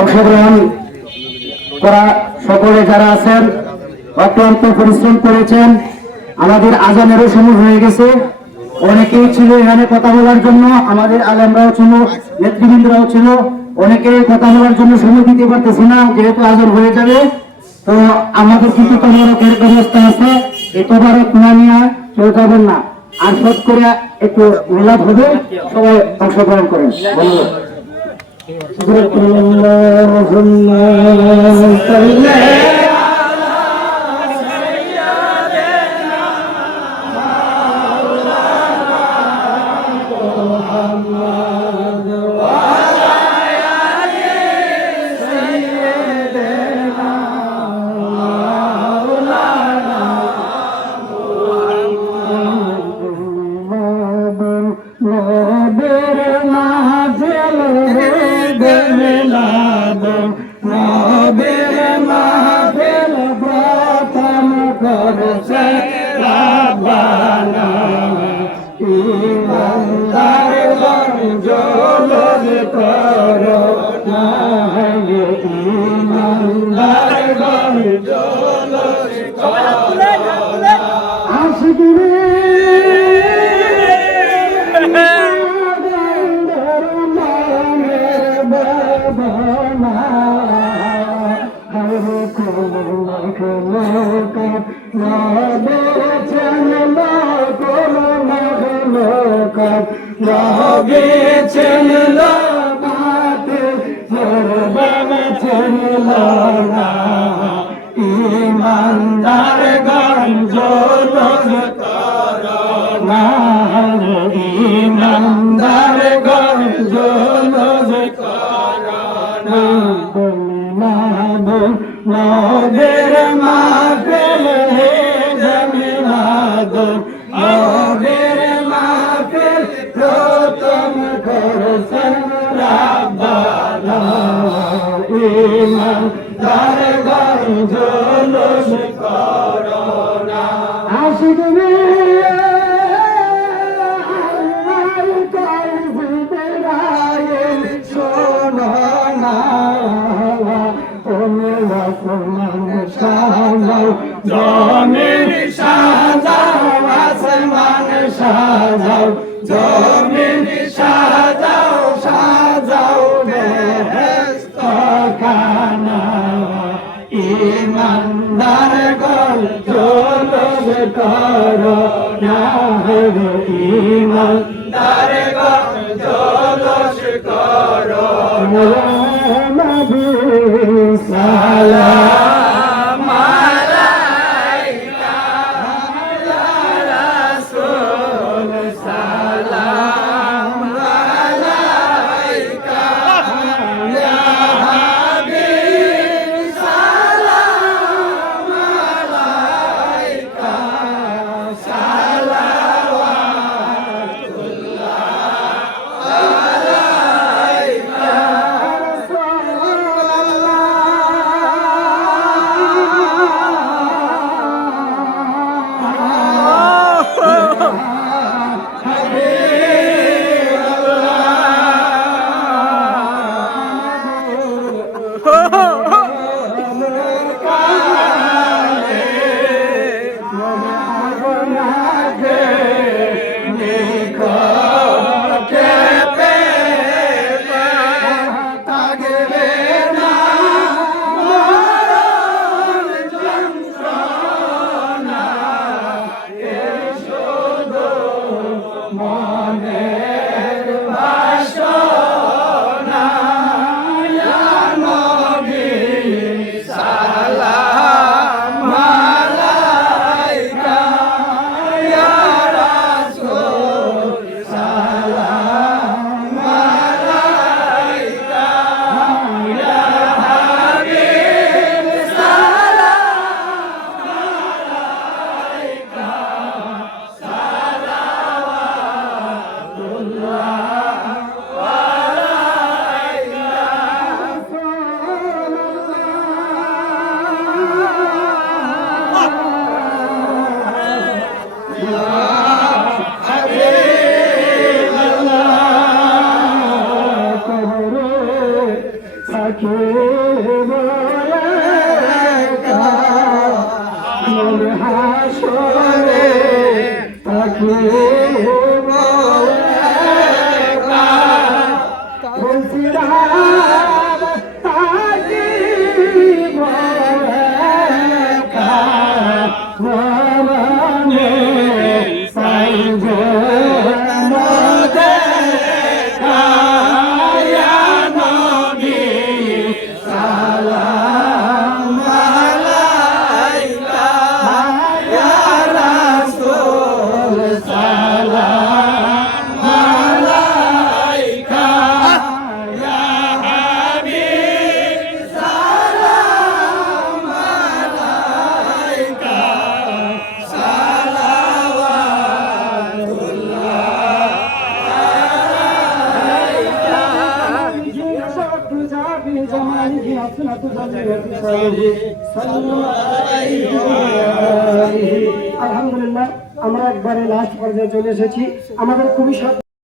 অংশগ্রহণ করা সকলে যারা আছেন অত্যন্ত পরিশ্রম করেছেন। আমাদের আজানেরও সময় হয়ে গেছে, অনেকেই ছিল এখানে কথা বলার জন্য, আমাদের আলেমরাও ছিল, নেতৃবৃন্দরাও ছিল, অনেকেই কথা বলার জন্য সময় দিতে পারতেছি না যেহেতু আজান হয়ে যাবে। তো আমাদের কিন্তু তদারকের ব্যবস্থা আছে, এই তদারক না নিয়ে কেউ যাবেন না। আর সব করে একটু মিলাদ হবে, সবাই অংশগ্রহণ করেন। ইমানদার গঞ্জ ইমানদার গঞ্জ নদের মাহফিল হে জমিনাদ নদের মাহফিল প্রথম করছেন রাব্বানা ইমানদার গঞ্জ করোনা আশিক জমিন সাজাও আসমান সাজাও জমিন সাজাও সাজাও বেহেশত খানা ইমানদার গল জলব করো না ইমানদার গল জলব করো না নবী সালাম মনের বাসনা ইয়া নবী তাকে বলে কামড় হাসরে তাকে বলে বলছিলাম তাকে বলে কামড়ে সাই আলহামদুলিল্লাহ আমরা একবারে লাস্ট পর্যায়ে চলে এসেছি। আমাদের খুবই